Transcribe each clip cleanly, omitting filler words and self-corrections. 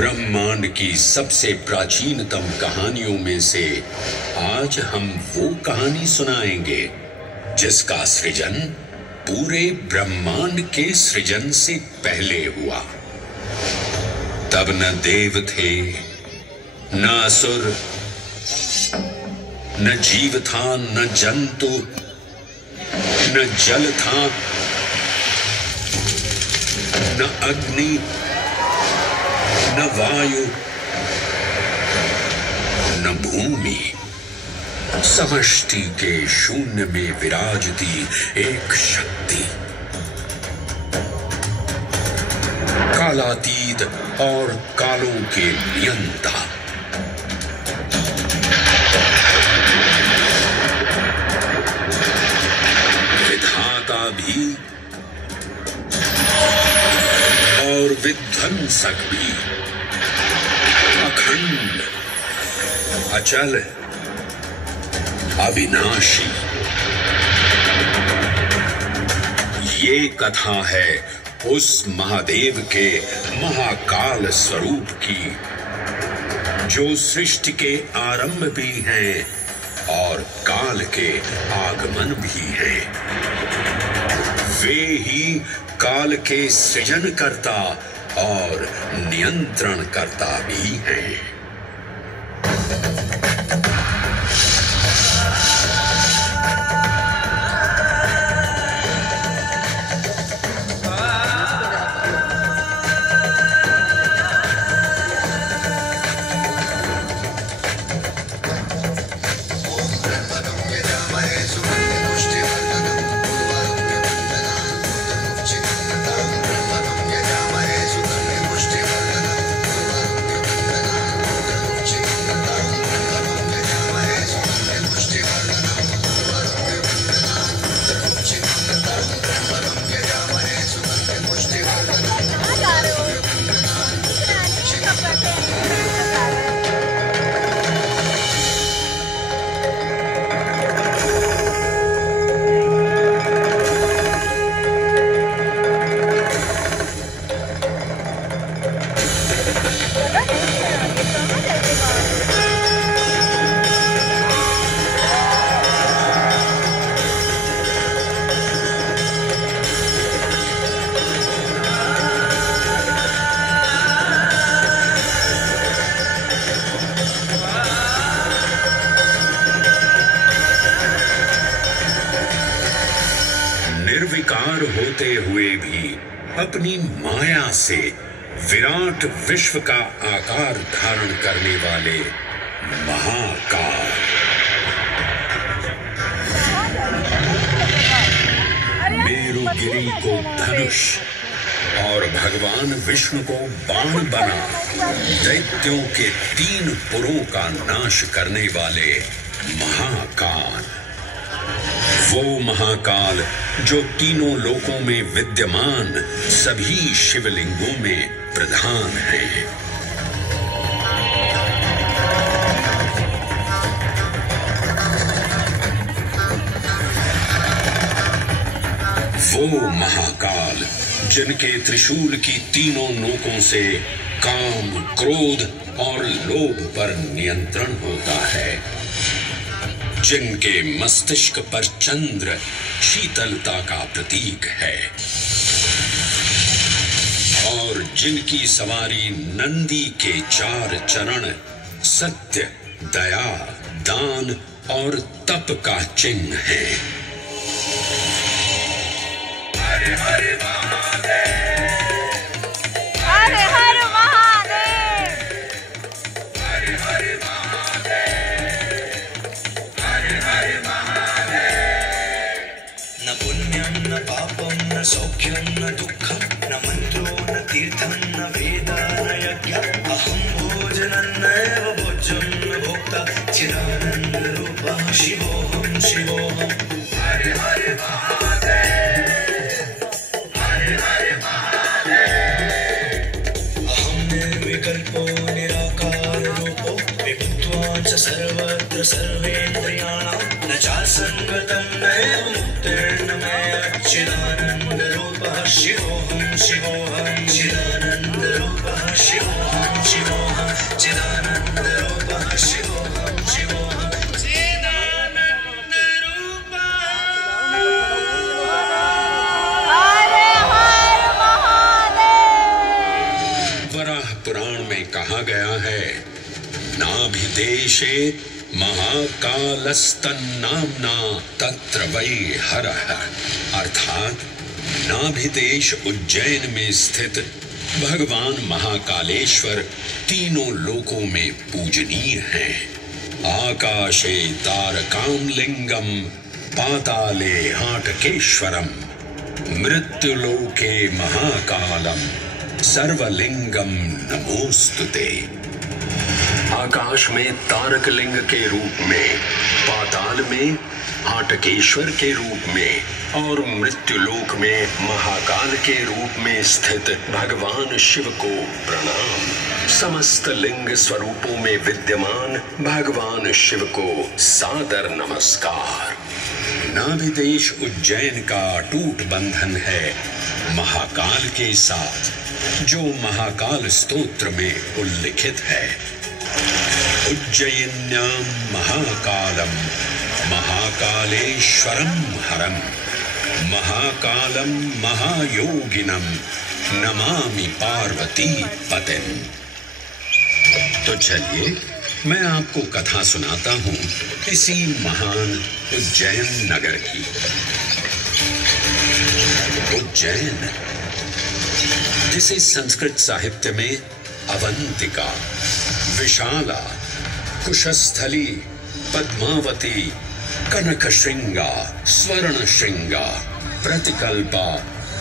ब्रह्मांड की सबसे प्राचीनतम कहानियों में से आज हम वो कहानी सुनाएंगे जिसका सृजन पूरे ब्रह्मांड के सृजन से पहले हुआ। तब न देव थे, न असुर, न जीव था, न जंतु, न जल था, न अग्नि, न वायु, न भूमि। समष्टि के शून्य में विराजती एक शक्ति, कालातीत और कालों के नियंता। विधाता भी और विध्वंसक भी, अखंड, अचल, अविनाशी। ये कथा है उस महादेव के महाकाल स्वरूप की, जो सृष्टि के आरंभ भी हैं और काल के आगमन भी हैं। वे ही काल के सृजन करता और नियंत्रण करता भी हैं। निर्विकार होते हुए भी अपनी माया से विराट विश्व का आकार धारण करने वाले महाकाल, मेरुगिरी को धनुष और भगवान विष्णु को बाण बना दैत्यों के 3 पुरों का नाश करने वाले महाकाल। वो महाकाल जो तीनों लोकों में विद्यमान सभी शिवलिंगों में प्रधान है। वो महाकाल जिनके त्रिशूल की तीनों नोकों से काम, क्रोध और लोभ पर नियंत्रण होता है, जिनके मस्तिष्क पर चंद्र शीतलता का प्रतीक है और जिनकी सवारी नंदी के 4 चरण सत्य, दया, दान और तप का चिन्ह है। हरे हरे महादेव, हरे हरे महादेव, हरे हरे न पुण्यं न पापं न सौख्यं न दुःखं न मन्त्रो न तीर्थं न वेद न यज्ञः अहं भोजनन्नैव भोज्यं न भोक्ता चिदानन्दरूपः शिवोऽहं शिवोऽहम्। हरे हरे महादेव, हरे हरे महादेव। अहं निर्विकल्पो निराकाररूपो विभुत्वा च सर्वत्र सर्वेन्द्रियाणां न चासङ्गतं नैव मुक्तेर्न मे चिदानन्दरूपः शिवोऽहं शिवोऽहं चिदानन्दरूपः शिवोऽहं शिवोऽहम्। वराह पुराण में कहा गया है, नाभिदेशे महाकालस्तन्नाम्ना तत्र वै हरः, अर्थात नाभिदेश उज्जैन में स्थित भगवान महाकालेश्वर तीनों लोकों में पूजनीय हैं। आकाशे तारकां लिंगम पाताले हाटकेश्वरम मृत्युलोके महाकालम सर्वलिंगम नमोस्तुते। आकाश में तारक लिंग के रूप में, पाताल में हाटकेश्वर के रूप में और मृत्युलोक में महाकाल के रूप में स्थित भगवान शिव को प्रणाम। समस्त लिंग स्वरूपों में विद्यमान भगवान शिव को सादर नमस्कार। नाभिदेश उज्जैन का अटूट बंधन है महाकाल के साथ, जो महाकाल स्तोत्र में उल्लिखित है। उज्जयिन्यां महाकालम महाकालेश्वरम हरम महाकालम महायोगिनम नमामि पार्वती पतिम। तो चलिए मैं आपको कथा सुनाता हूँ इसी महान उज्जैन नगर की। उज्जैन, जिसे संस्कृत साहित्य में अवंतिका, विशाला, कुशस्थली, पद्मावती, कनकश्रृंगा, स्वर्णश्रृंगा, प्रतिकल्पा,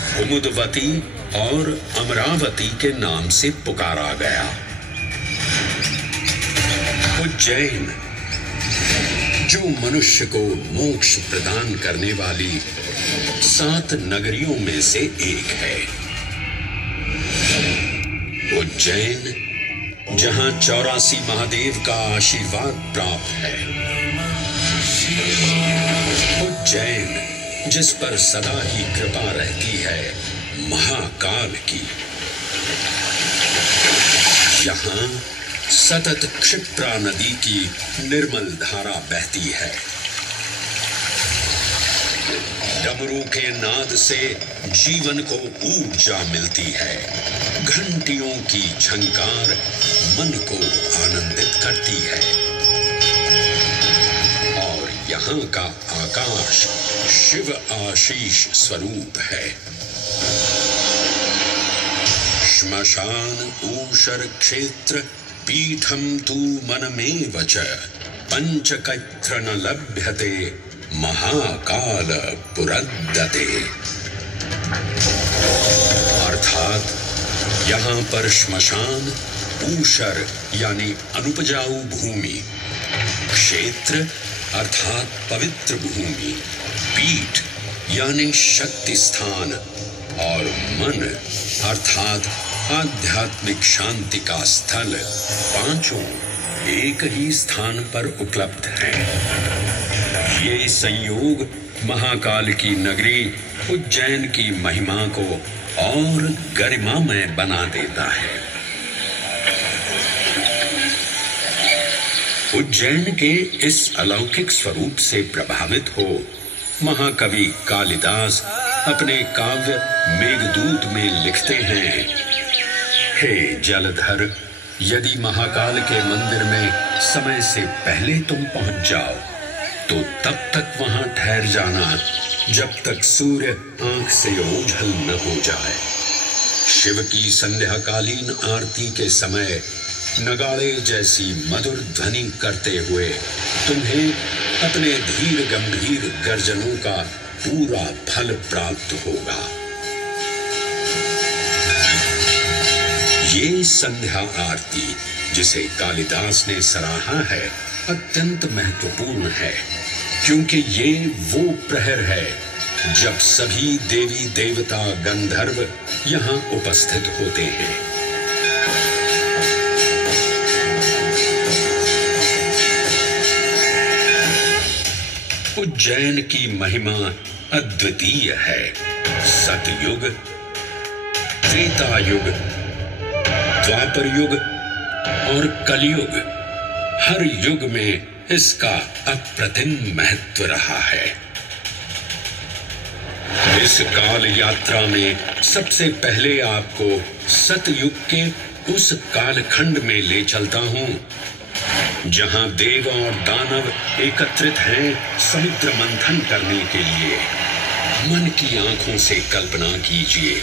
कुमुदवती और अमरावती के नाम से पुकारा गया। उज्जैन, जो मनुष्य को मोक्ष प्रदान करने वाली 7 नगरियों में से एक है। उज्जैन, जहां 84 महादेव का आशीर्वाद प्राप्त है। उज्जैन, जिस पर सदा ही कृपा रहती है महाकाल की। यहाँ सतत क्षिप्रा नदी की निर्मल धारा बहती है। डमरू के नाद से जीवन को ऊर्जा मिलती है। घंटियों की झंकार मन को आनंदित करती है। और यहाँ का आकाश शिव आशीष स्वरूप है। श्मशान ऊषर क्षेत्र पीठम तू मनमेव च पंचकैत्र न लभ्यते महाकाल पुरद्दते। अर्थात यहाँ पर श्मशान, ऊषर यानी अनुपजाऊ भूमि, क्षेत्र अर्थात पवित्र भूमि, पीठ यानी शक्ति स्थान और मन अर्थात आध्यात्मिक शांति का स्थल, पांचों एक ही स्थान पर उपलब्ध हैं। ये संयोग महाकाल की नगरी उज्जैन की महिमा को और गरिमामय बना देता है। उज्जैन के इस अलौकिक स्वरूप से प्रभावित हो महाकवि कालिदास अपने काव्य मेघदूत में लिखते हैं, हे जलधर, यदि महाकाल के मंदिर में समय से पहले तुम पहुंच जाओ तो तब तक वहां ठहर जाना जब तक सूर्य आंख से ओझल न हो जाए। शिव की संध्याकालीन आरती के समय नगाड़े जैसी मधुर ध्वनि करते हुए तुम्हें अपने धीर गंभीर गर्जनों का पूरा फल प्राप्त होगा। ये संध्या आरती, जिसे कालिदास ने सराहा है, अत्यंत महत्वपूर्ण है, क्योंकि ये वो प्रहर है जब सभी देवी देवता गंधर्व यहाँ उपस्थित होते हैं। उज्जैन की महिमा अद्वितीय है। सतयुग, त्रेता युग, द्वापर युग और कलयुग, हर युग में इसका अप्रतिम महत्व रहा है। इस काल यात्रा में सबसे पहले आपको सतयुग के उस कालखंड में ले चलता हूं जहां देव और दानव एकत्रित हैं समुद्र मंथन करने के लिए। मन की आंखों से कल्पना कीजिए,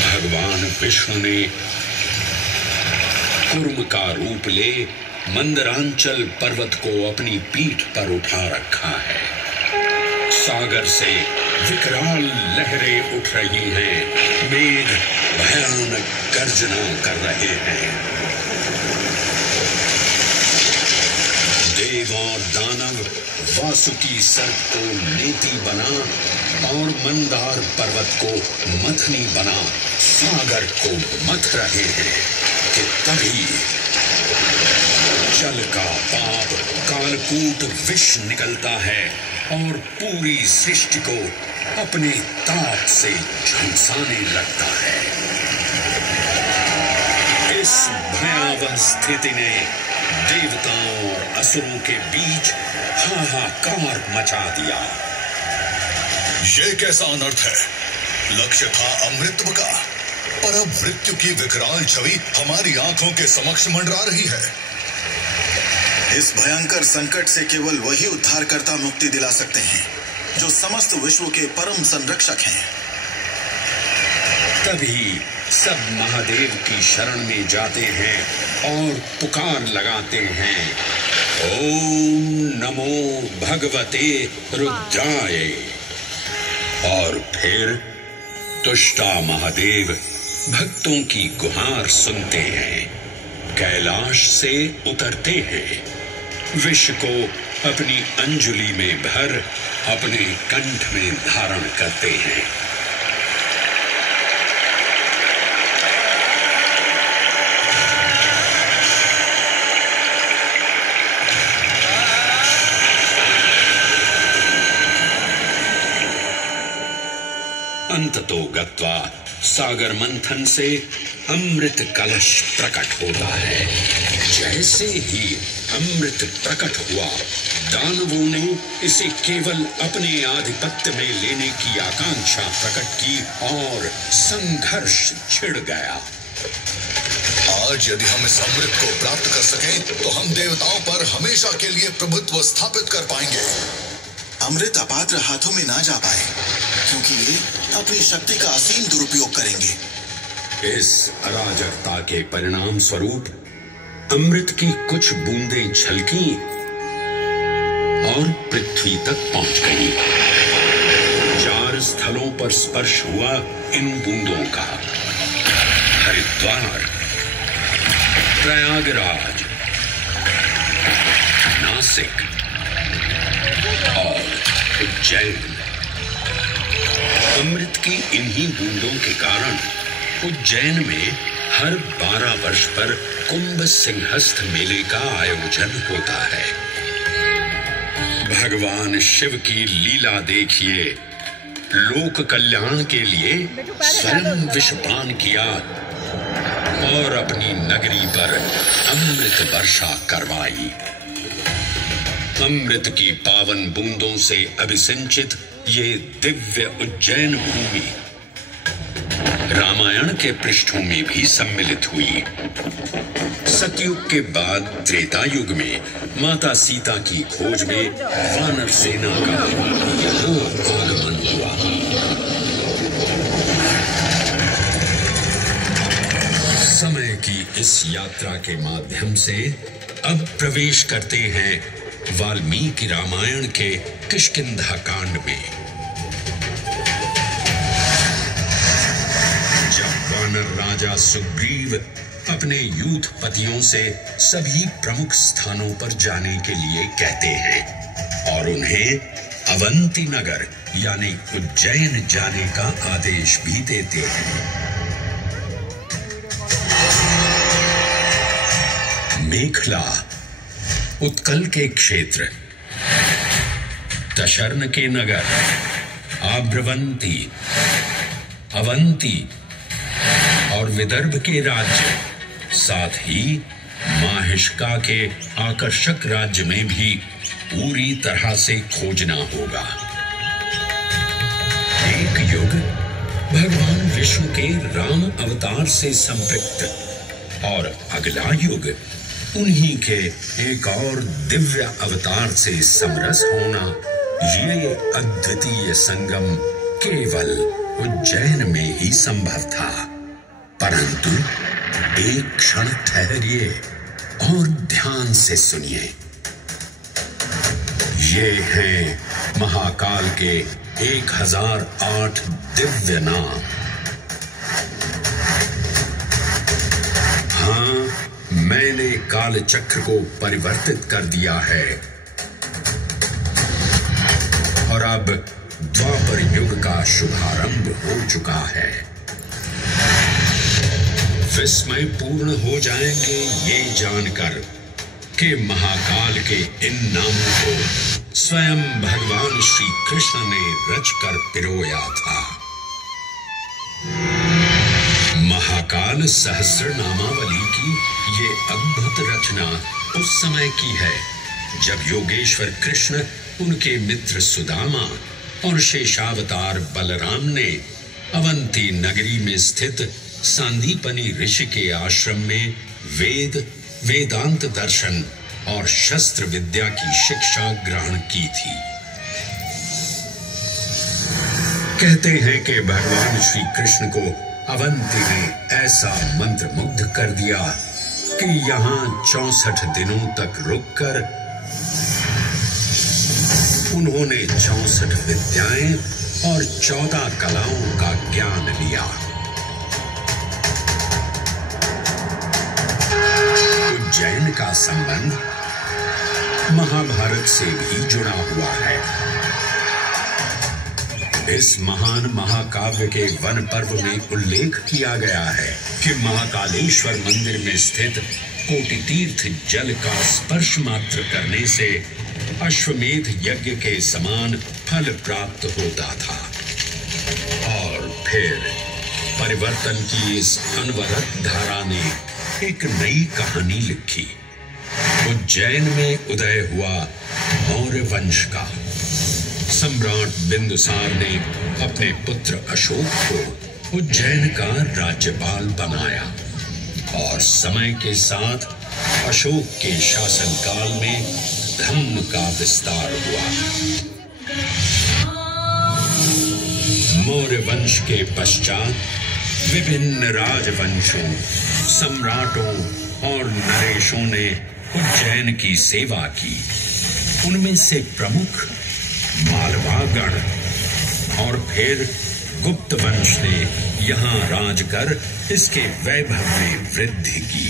भगवान विष्णु ने कूर्म का रूप ले मंदरांचल पर्वत को अपनी पीठ पर उठा रखा है। सागर से विकराल लहरें उठ रही हैं, मेघ भयानक गर्जना कर रहे हैं। देव और दानव वासुकी सर्प को नेति बना और मंदार पर्वत को मथनी बना सागर को मथ रहे हैं कि तभी जल का पाप कालकूट विष निकलता है और पूरी सृष्टि को अपने ताप से झुलसाने लगता है। इस भयावह स्थिति ने देवताओं और असुरों के बीच हाहाकार मचा दिया। ये कैसा अनर्थ है? लक्ष्य था अमृतत्व का, पर अब मृत्यु की विकराल छवि हमारी आंखों के समक्ष मंडरा रही है। इस भयंकर संकट से केवल वही उद्धारकर्ता मुक्ति दिला सकते हैं जो समस्त विश्व के परम संरक्षक हैं। तभी सब महादेव की शरण में जाते हैं और पुकार लगाते हैं, ओम नमो भगवते रुद्राय। और फिर तुष्टा महादेव भक्तों की गुहार सुनते हैं, कैलाश से उतरते हैं, विष को अपनी अंजुलि में भर अपने कंठ में धारण करते हैं। अंततो गत्वा सागर मंथन से अमृत कलश प्रकट होता है। जैसे ही अमृत प्रकट हुआ, दानवों ने इसे केवल अपने आधिपत्य में लेने की आकांक्षा प्रकट की और संघर्ष छिड़ गया। आज यदि हम इस अमृत को प्राप्त कर सकें तो हम देवताओं पर हमेशा के लिए प्रभुत्व स्थापित कर पाएंगे। अमृत अपात्र हाथों में ना जा पाए, क्योंकि ये अपनी शक्ति का असीम दुरुपयोग करेंगे। इस अराजकता के परिणाम स्वरूप अमृत की कुछ बूंदें छलकी और पृथ्वी तक पहुंच गई। 4 स्थलों पर स्पर्श हुआ इन बूंदों का, हरिद्वार, प्रयागराज, नासिक और उज्जैन। अमृत की इन्हीं बूंदों के कारण उज्जैन में हर 12 वर्ष पर कुंभ सिंहस्थ मेले का आयोजन होता है। भगवान शिव की लीला देखिए, लोक कल्याण के लिए स्वयं विषपान किया और अपनी नगरी पर अमृत वर्षा करवाई। अमृत की पावन बूंदों से अभिसिंचित ये दिव्य उज्जैन भूमि रामायण के पृष्ठों में भी सम्मिलित हुई। सतयुग के बाद त्रेता युग में माता सीता की खोज में वानर सेना का यहाँ आगमन हुआ। समय की इस यात्रा के माध्यम से अब प्रवेश करते हैं वाल्मीकि रामायण के किष्किंधा कांड में। जब वानर राजा सुग्रीव अपने यूथपतियों से सभी प्रमुख स्थानों पर जाने के लिए कहते हैं और उन्हें अवंती नगर यानी उज्जैन जाने का आदेश भी देते हैं। मेखला उत्कल के क्षेत्र, दशर्न के नगर, आभ्रवंती, अवंती और विदर्भ के राज्य, साथ ही माहिष्का के आकर्षक राज्य में भी पूरी तरह से खोजना होगा। एक युग भगवान विष्णु के राम अवतार से संपृक्त और अगला युग उन्हीं के एक और दिव्य अवतार से समरस होना, ये अद्वितीय संगम केवल उज्जैन में ही संभव था। परंतु एक क्षण ठहरिए और ध्यान से सुनिए। ये हैं महाकाल के 1008 दिव्य नाम। हाँ, मैंने काल चक्र को परिवर्तित कर दिया है और अब द्वापर युग का शुभारंभ हो चुका है। विस्मय पूर्ण हो जाएंगे ये जानकर कि महाकाल के इन नामों को स्वयं भगवान श्री कृष्ण ने रचकर पिरोया था। महाकाल सहस्र नामावली की ये अद्भुत रचना उस समय की है जब योगेश्वर कृष्ण, उनके मित्र सुदामा और शेषावतार बलराम ने अवंती नगरी में स्थित सांदीपनी ऋषि के आश्रम में वेदांत दर्शन और शस्त्र विद्या की शिक्षा ग्रहण की थी। कहते हैं कि भगवान श्री कृष्ण को अवंती ने ऐसा मंत्र मुग्ध कर दिया कि यहाँ 64 दिनों तक रुककर उन्होंने 64 विद्याएं और 14 कलाओं का ज्ञान लिया। उज्जैन का संबंध महाभारत से भी जुड़ा हुआ है। इस महान महाकाव्य के वन पर्व में उल्लेख किया गया है कि महाकालेश्वर मंदिर में स्थित कोटि तीर्थ जल का स्पर्श मात्र करने से अश्वमेध यज्ञ के समान फल प्राप्त होता था। और फिर परिवर्तन की इस अनवरत धारा ने एक नई कहानी लिखी। उज्जैन में उदय हुआ मौर्य वंश का। सम्राट बिंदुसार ने अपने पुत्र अशोक को उज्जैन का राज्यपाल बनाया और समय के साथ अशोक के शासनकाल में धर्म का विस्तार हुआ। मौर्य वंश के पश्चात विभिन्न राजवंशों, सम्राटों और नरेशों ने उज्जैन की सेवा की। उनमें से प्रमुख मालवागण और फिर गुप्त वंश ने यहाँ राज कर इसके वैभव में वृद्धि की।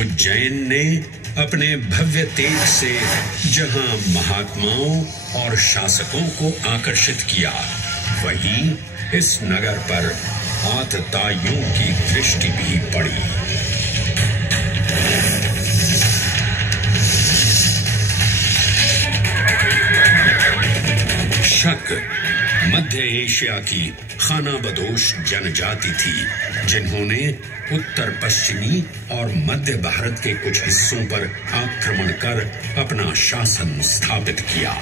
उज्जैन ने अपने भव्य तेज से जहाँ महात्माओं और शासकों को आकर्षित किया, वहीं इस नगर पर आतताइयों की दृष्टि भी पड़ी। शक मध्य एशिया की खानाबदोश जनजाति थी, जिन्होंने उत्तर पश्चिमी और मध्य भारत के कुछ हिस्सों पर आक्रमण कर अपना शासन स्थापित किया।